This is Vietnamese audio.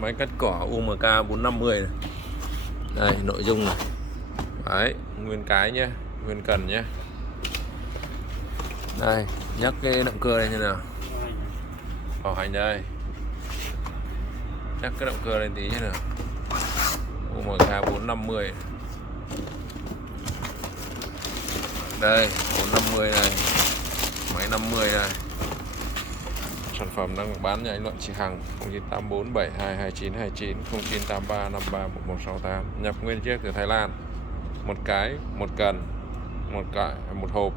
Máy cắt cỏ UMK 450 này. Đây nội dung này. Đấy, nguyên cái nhé, nguyên cần nhé. Đây, nhắc cái động cơ này như nào. Bảo hành đây. Nhắc cái động cơ lên tí như nào. UMK 450. Đây, 450 này. Máy 50 này. Sản phẩm đang bán cho anh Luận Chị Hằng 0984 722929 0983 53 1168. Nhập nguyên chiếc từ Thái Lan. Một cái, một cần, một hộp.